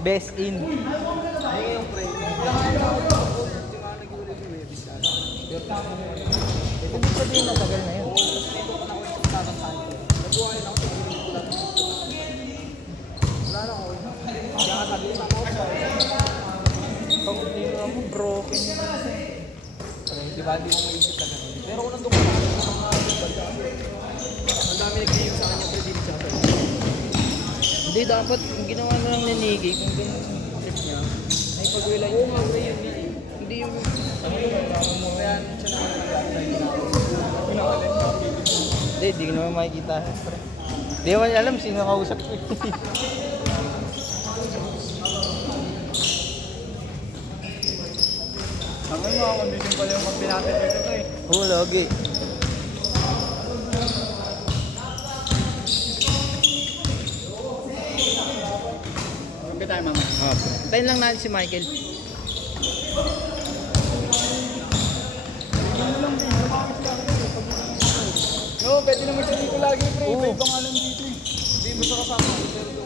Best in. Ibig sabihin matagal na yun. Pag hindi mo broken yun kasi. Di ba, hindi mo maisip na gano'n. Pero kung nandun ko na, ang dami nag-game sa kanya, pero hindi siya sa Hindi, dapat yung ginawa na lang ni Nicky kung ganun yung trip niya. Ay pag-relay Oo nga, bro, yun. Hindi yung ano mo. Kaya siya naman nag-apply. Hindi naman makikita. Hindi naman alam sino kausap ko. Ang mga condition pala yung pag pinapit ito eh. Oo, lagi. Okay tayo, mama. Tayin lang natin si Michael. No, pwede naman siya dito lagi, pre. Oo. Iba nga lang dito eh. Hindi mo siya kasama. Pero doon.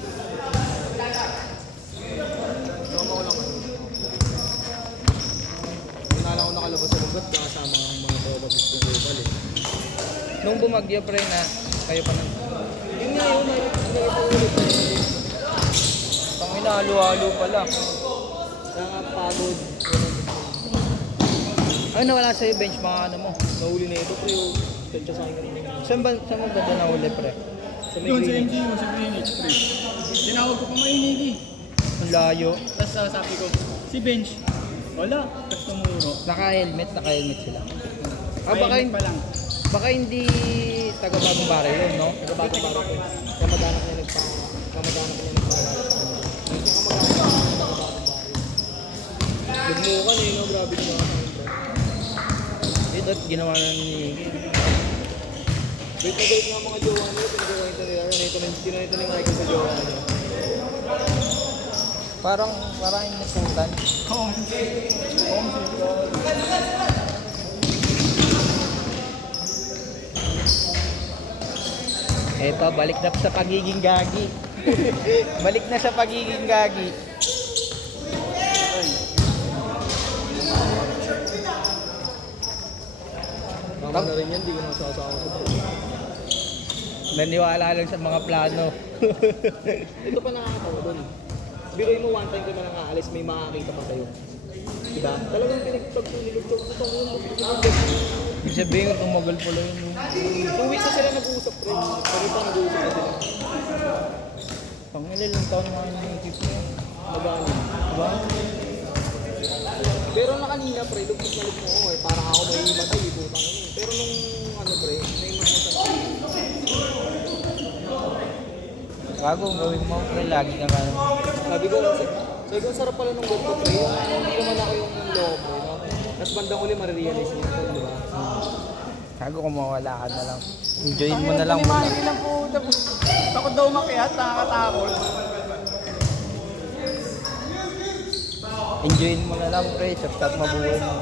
Kasama ko lang ano. Pinala ko nakalabas sa lugat kasama ang mga probabilis kong global eh. Nung bumagyo pre na kayo pa nang Yun nga yun, may ulit. Tangina, halo-halo pala. Nakapagod. Ano nawala sa'yo bench mga ano mo? Nahuli na ito, pre. Tensya sa akin kanina. Saan mo ba nahuli pre? Sa may Doon sa green. MGU, sa Greenwich, pre. Tinawag ko pa mainigi. Ang layo. Tapos sabi ko, si Bench. Wala. Tapos tumuro. Naka-helmet sila. Mainit pa lang. Baka hindi taga-bagong barrio yun, no? Nagabagong baro ko. Kamag-anak niya nagpa... Kamag-anak niya nagpa... Yung kamag-anak niya nagpagabagong baro. Nagmukan eh, no? Grabe niya ako. Dito ginawa na ni Wait na galit nga mga jowa niya. Pinagawa nila. Kinanito ni Michael sa jowa niya. parang yung nasutan. Eto, balik na sa pagiging gagi. Balik na sa pagiging gagi. Tama na rin yan, di ko nasasama sa ito. Naniwala lang sa mga plano. Ito pa nakakatawa doon. Biroy mo one time ka na nakaalis, may makakita pa sa'yo. Diba? Talagang pinagpag-nilugtog ko itong ulo. Ibig sabihin, tumagal pala yun. 2 weeks na sila nag-uusap, pre. Pagkita nag-uusap na sila. Pangilan taon nga yung native niya. Magano. Diba? Pero na kanina, pre, lugtog na lugtog ako eh. Parang ako may matay, putang ano. Pero nung ano, pre, may matay. Bago gawin mo, pre, lagi ka nga. Sabi ko, ang sarap pala nung ganito, pre. Hindi naman ako yung loob, pre, no? Tapos bandang uli, marirealize niya ito, di ba? Bago kung mawala ka na lang. Enjoyin mo na lang muna. Limahin lang po. Takot daw makihat, nakakatakot. Enjoyin mo na lang, pre. Chap-chap mabuhay mo.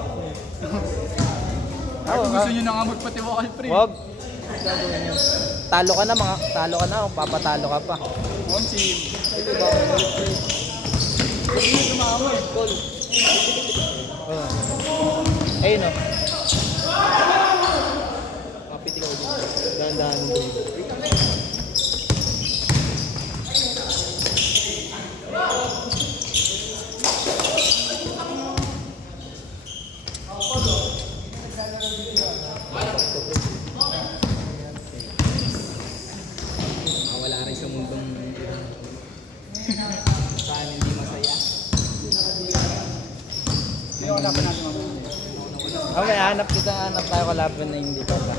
Kung gusto nyo na nga magpatiwakal, pre. Wag. Gagawin yun. Talo ka na, papatalo ka pa. Huwag si... Ito ba? Huwag nyo tumama eh. Call. Ayun o. Kapit ikaw din. Dahan-dahan mo dito. Wala rin sa mundong saan hindi masaya. Hindi ako dapat natin mamaya. May hanap tayo kalaban na hindi ka ba.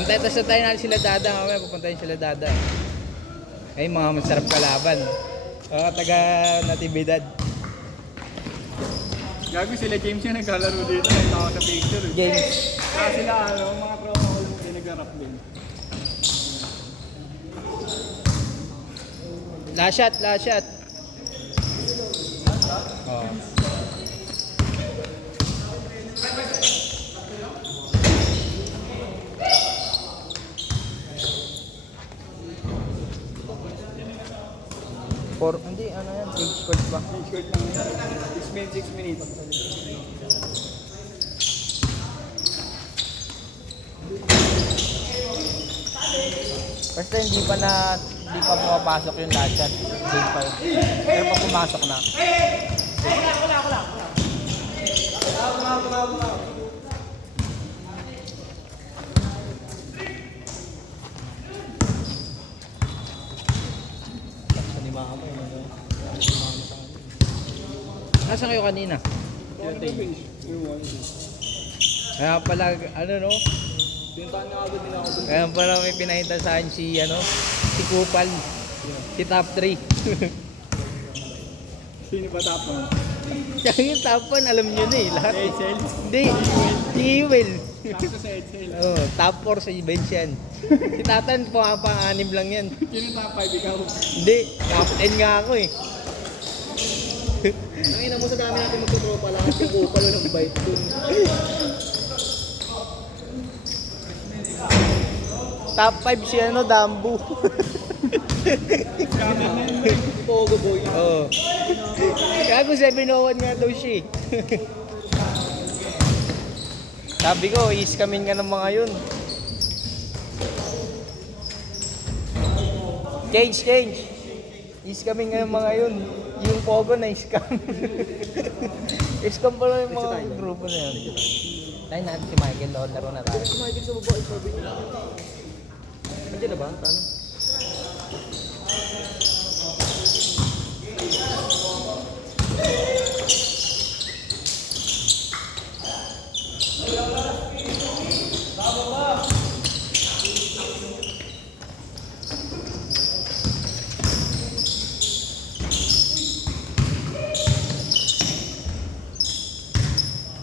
Antay, tapos tayo natin sila Dada. Mamaya pupuntahin sila Dada. Ay, mga masarap kalaban. Taga Natividad. Gago sila James yung naglalaro dito. Nakita ko sa picture eh. James. Kaya sila mga tropa ko yung nag-rap din. Last shot. Oh. Hindi, ano yan, cage court ba? Short lang yan. 6 minutes, 6 minutes. Basta hindi pa pumapasok yung lahat yan. Game pa yun. Pero pag pumasok na. Sa ni mama yun. Nasaan kayo kanina? Kaya pala, ano no? Pinuntahan nga agad nila ako dun. Kaya pala may pinahita sa akin si, si Kupal. Si top 3. Sino ba tapon? Siya yung top 1, alam nyo na eh. Lahat. Edsel? Hindi, si Ewell. Sakto sa Edsel. Oh, top 4 sa bench yan. Si Tatan, pang-anim lang yan. Sino top 5 ikaw? Hindi, top 10 nga ako eh. Ang ina mo sa dami natin magtutropa lahat yung kupal ng bite dun. Top 5 si Dambu. Kamer na yun, Breng. Pogo boy. Oo. Gago 701 nga daw siya eh. Sabi ko, iskamin ka ng mga yun. Change. Iskamin ka ng mga yun. Yung Pogo na iskam. Iskam pala yung mga grupo na yun. Tayo natin si Michael, laro na tayo. Si Michael sa baba, sabi niya. Nandiyan na ba? Tano?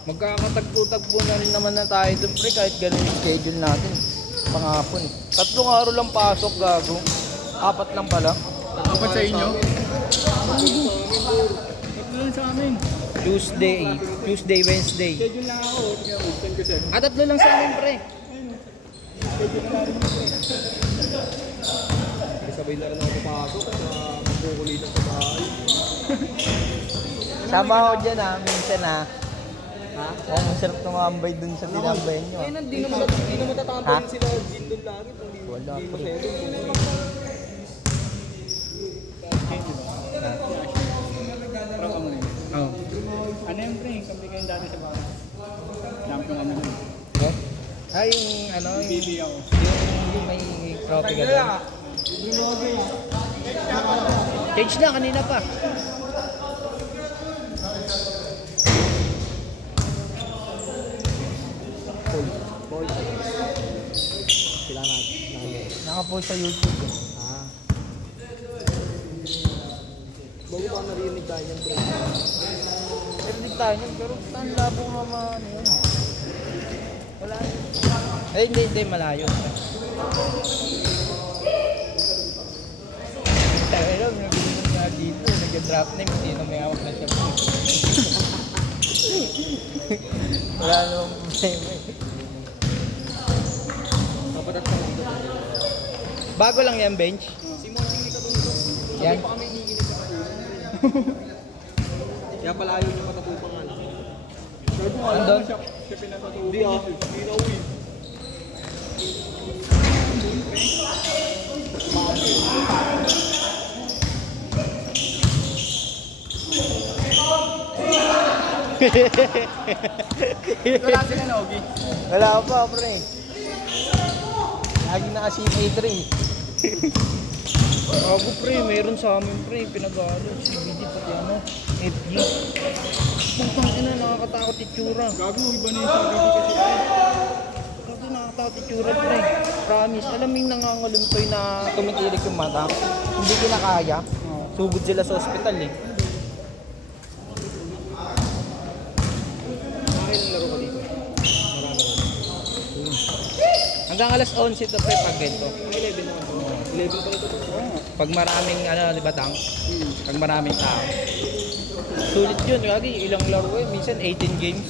Magkakatagpo-tagpo na rin naman na tayo dun pre kahit ganun yung schedule natin. Pangapon. 3 araw lang pasok gago. 4 lang pala. Dapat sa inyo? Tatlo lang sa amin. Tuesday, Wednesday. Schedule lang ako. Tingnan mo, 10 ko sir. 3 lang sa amin pre. Schedule na rin mo. Sabay na rin ako papasok sa magkukulitan sa bahay. Sama ako dyan minsan Ha? Ang sarap tumambay dun sa tinambayan nyo. Ayun, hindi naman tatambay Ha? sila Jin doon lagi. Kung di Wala, di pre. masyado. Pro ka muna yun. Oh. Ano yung Breng? Kampi kayong dati sa bahay. Champion ano nun. Oh? Yung BB ako. yung may trophy ka doon. Change na, kanina pa. Paul. Sila natin. Naka-post sa YouTube. Ah. Bago pa narinig tayo yan, pre. Pero di tayo nun, pero saan labo nga yun? Wala yun. Eh, hindi, malayo. Tayo lang, nag-inom nga dito, nag-drop name, sino may hawak na siya. Wala namang problema eh. Kapatat sa dito. Bago lang yan, bench. Si Monty ka doon. Yan. Sabi pa kami hinihinig sa katulan. Kaya pala ayaw niya patatupan nga lang. Gago nga Andun? lang siya pinatatuwa. Hindi ah, hindi na uwi. Wala sila na, Ogie. Wala pa, pre. Lagi naka CP3. Ako, pre, meron sa amin, pre. Pinag-aaral, CBD, pati FG. Putang ina, nakakatakot itsura. Gago, iba na yung sabi ko kasi. Kasi nakakatakot itsura, pre. Promise, alam mo yung nangangalimtoy na tumitirik yung mata. Hindi kinakaya. Sugod sila sa ospital eh. Kailan laro ka dito? Marami na. Hanggang alas 11 to, pre, pag ganito. 11 naman to. 11 pa ito. Pag maraming, di ba, tang? Pag maraming tao. Sulit yun, kagi, ilang laro eh. Minsan 18 games.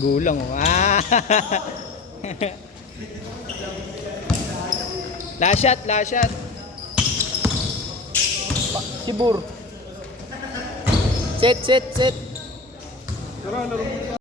Gulang oh. Ah. Last shot, last shot. Sibur. Set. Tara, laro mo.